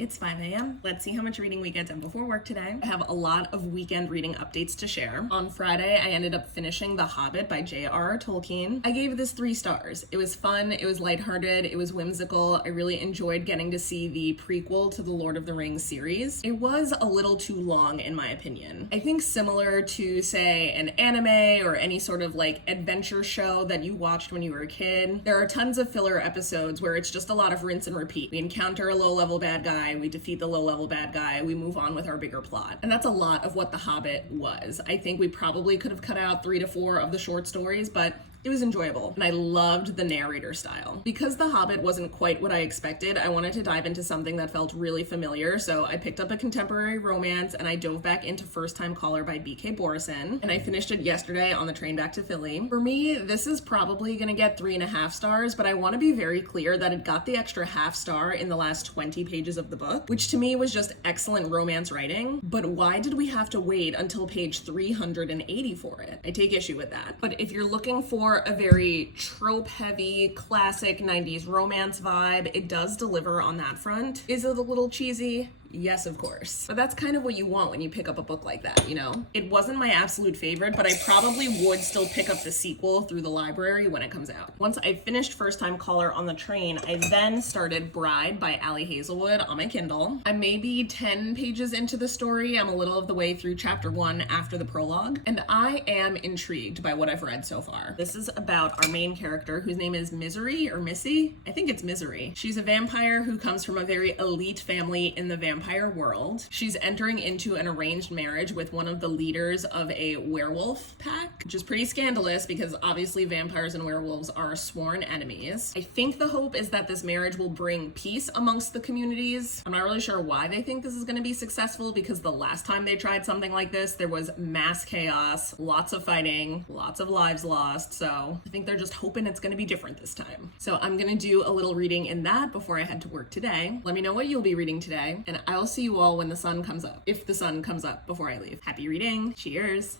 It's 5 a.m. Let's see how much reading we get done before work today. I have a lot of weekend reading updates to share. On Friday, I ended up finishing The Hobbit by J.R.R. Tolkien. I gave this 3 stars. It was fun, it was lighthearted, it was whimsical. I really enjoyed getting to see the prequel to the Lord of the Rings series. It was a little too long, in my opinion. I think similar to, say, an anime or any sort of like adventure show that you watched when you were a kid, there are tons of filler episodes where it's just a lot of rinse and repeat. We encounter a low-level bad guy, we defeat the low-level bad guy, we move on with our bigger plot. And that's a lot of what The Hobbit was. I think we probably could have cut out 3 to 4 of the short stories, but it was enjoyable, and I loved the narrator style. Because The Hobbit wasn't quite what I expected, I wanted to dive into something that felt really familiar, so I picked up a contemporary romance and I dove back into First Time Caller by B.K. Borison, and I finished it yesterday on the train back to Philly. For me, this is probably gonna get 3.5 stars, but I want to be very clear that it got the extra half star in the last 20 pages of the book, which to me was just excellent romance writing. But why did we have to wait until page 380 for it? I take issue with that. But if you're looking for a very trope-heavy, classic 90s romance vibe, it does deliver on that front. Is it a little cheesy? Yes, of course. But that's kind of what you want when you pick up a book like that, you know? It wasn't my absolute favorite, but I probably would still pick up the sequel through the library when it comes out. Once I finished First Time Caller on the train, I then started Bride by Ali Hazelwood on my Kindle. I'm maybe 10 pages into the story. I'm a little of the way through chapter 1 after the prologue, and I am intrigued by what I've read so far. This is about our main character, whose name is Misery or Missy. I think it's Misery. She's a vampire who comes from a very elite family in the vampire world. She's entering into an arranged marriage with one of the leaders of a werewolf pack, which is pretty scandalous because obviously vampires and werewolves are sworn enemies. I think the hope is that this marriage will bring peace amongst the communities. I'm not really sure why they think this is going to be successful, because the last time they tried something like this, there was mass chaos, lots of fighting, lots of lives lost, so I think they're just hoping it's going to be different this time. So I'm going to do a little reading in that before I head to work today. Let me know what you'll be reading today, and I'll see you all when the sun comes up, if the sun comes up before I leave. Happy reading. Cheers.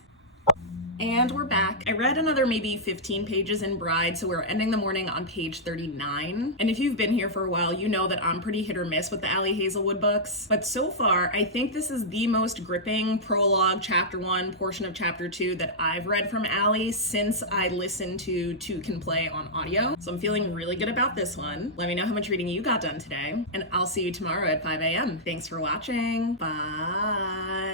And we're back. I read another maybe 15 pages in Bride, so we're ending the morning on page 39. And if you've been here for a while, you know that I'm pretty hit or miss with the Ali Hazelwood books. But so far, I think this is the most gripping prologue, chapter 1, portion of chapter 2 that I've read from Ali since I listened to Two Can Play on audio. So I'm feeling really good about this one. Let me know how much reading you got done today, and I'll see you tomorrow at 5 a.m. Thanks for watching. Bye.